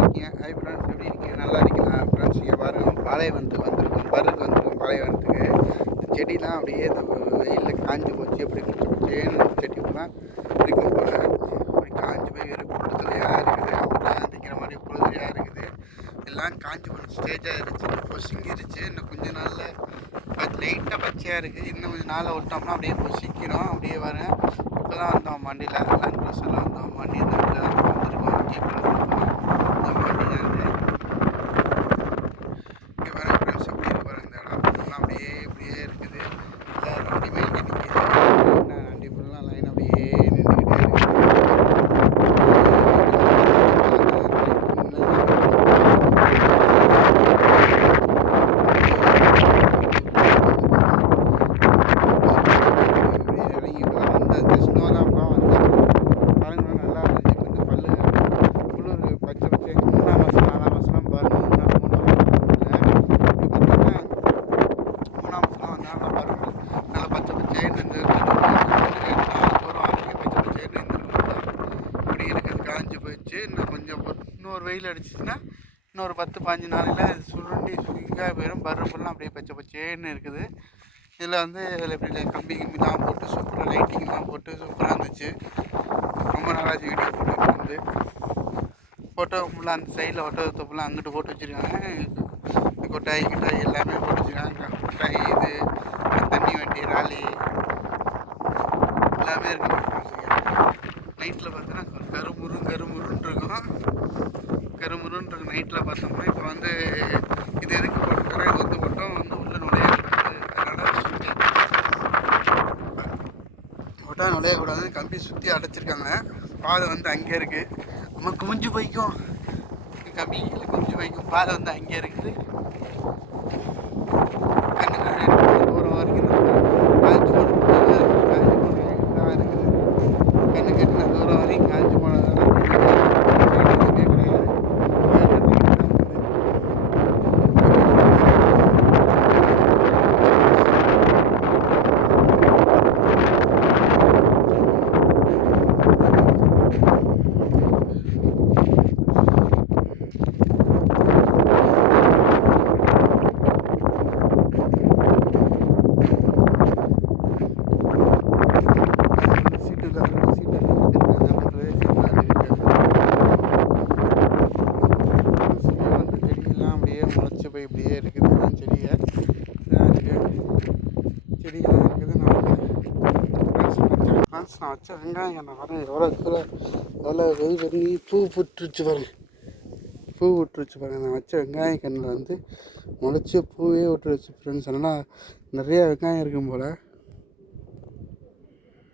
இருக்கீங்க hi friends எப்படி இருக்கீங்க நல்லா இருக்கீங்களா? ஃப்ரெண்ட்ஸ் இங்கே பாருங்க. பாலைவனத்துக்கு வந்திருக்கோம் பருக்கு வந்திருக்கோம் பாலைவனத்துக்கு இந்த செடிலாம் அப்படியே இந்த வெயிலில் காஞ்சி போச்சு எப்படி கொஞ்சம் பச்சேன்னு செடிலாம் இருக்கும் போல. அப்படி காஞ்சி போய் வெறும் புழுதலையாக இருக்குது அப்புறம் திங்கிற மாதிரி புழுதலையாக இருக்குது. எல்லாம் காஞ்சி போன ஸ்டேஜாக இருந்துச்சு பொசுங்கிருச்சு. இன்னும் கொஞ்ச நாளில் லைட்டாக பச்சையாக இருக்குது இன்னும் கொஞ்சம் நாளில் விட்டோம்னா அப்படியே பொசிக்கிறோம். அப்படியே வரேன் இப்போ தான் வந்தோம் வண்டியில் லேண்ட் க்ரூஸில் வந்தோம் வண்டி இந்த இடத்துல வந்திருக்கோம் ஜீப்பில் வந்திருக்கோம் இந்த வண்டி தான் இது இங்கே பாருங்க ஃப்ரெண்ட்ஸ் எப்படி இருக்கு பாருங்க இந்த இடம் எல்லாம் அப்படியே இப்படியே இருக்குது எல்லாரும் வண்டி மேய்க்க நிற்கிது வண்டி ஃபுல்லாக லைன் அப்படியே நின்றுக்கிட்டே இருக்குது இறங்கி இப்போ தான் வந்தேன் ஜஸ்ட் தான் அப்பா வந்தேன் பாருங்க நல்லா இருந்துச்சு இந்த பல்லு குளிர் பச்சை பச்சை மூணாம் மாதம் நாலாம் மாதம்லாம் பாருங்க மூணாம் மூணாம் மாதம் இப்போ பார்த்தீங்கன்னா நல்லா பச்சை பச்சைன்னு இருந்து தூரம் வரைக்கும் பச்சை இப்படி இருக்குது காஞ்சி போயிடுச்சு இன்னும் கொஞ்சம் இன்னொரு வெயில் அடிச்சிச்சுன்னா இன்னொரு பத்து பாஞ்சு நாளையில் அது சுருண்டி சுருங்காக போயிடும் பருப்புலாம் அப்படியே பச்சை பச்சேன்னு இருக்குது இதில் வந்து இதில் இப்படி கம்பி கம்பிலாம் போட்டு சூப்பராக லைட்டிங்லாம் போட்டு சூப்பராக இருந்துச்சு ரொம்ப நாளாச்சு வீடியோ போட்டு வந்து ஃபோட்டோ ஃபுல்லாக அந்த சைடில் ஒட்டகத்தை ஃபுல்லாக அங்கிட்டு போட்டு வச்சுருக்காங்க கொட்டாய் கிட்டாய் எல்லாமே போட்டு வச்சுருக்காங்க கொட்டாய் இது தண்ணி வண்டி ராலி எல்லாமே இருக்கு நைட்டில் பார்த்தோன்னா கருமுரு கருமுருன்னு இருக்கும். கருமுருன்னு இருக்கும் நைட்டில் பார்த்தோம்னா இப்போ வந்து இது எதுக்கு போட்டுருக்காங்க இது வந்து போட்டோம் வந்து உள்ள நுழையக்கூடாது. அதனால் சுற்றி ஒட்டா நுழையக்கூடாது கம்பி சுற்றி அடைச்சிருக்காங்க. பாதை வந்து அங்கே இருக்குது நம்ம குமிஞ்சு போய்க்கும். கம்பி கீழே குமிஞ்சு போய்க்கும். பாதை வந்து அங்கே இருக்குது. கண்ணுக்கு தூரம் வரைக்கும் காய்ச்சி போட்டு இருக்குது கண்ணுக்கு போன இதாக இருக்குது கண்ணு கட்டின தூரம் வரைக்கும் காஞ்சி போனதால எதுவுமே கிடையாது சீட்டு சீட்டு வந்து செடியெல்லாம் அப்படியே முளைச்சி போய் இப்படியே இருக்குது தான் செடியை. இதான் இருக்குது செடியெல்லாம் இருக்குது. நான் வந்து ஃப்ரெண்ட்ஸ் நான் வச்ச வெங்காயம் நான் வரேன். எவ்வளோ தூரம் எவ்வளோ வெயில் பண்ணி பூ புட்டுருச்சு பாருங்க பூ விட்டுருச்சு பாருங்க நான் வச்ச வெங்காய கண்ணில் வந்து முளைச்சி பூவே விட்டுருச்சு ஃப்ரெண்ட்ஸ் அதனால் நிறையா வெங்காயம் இருக்கும் போல்.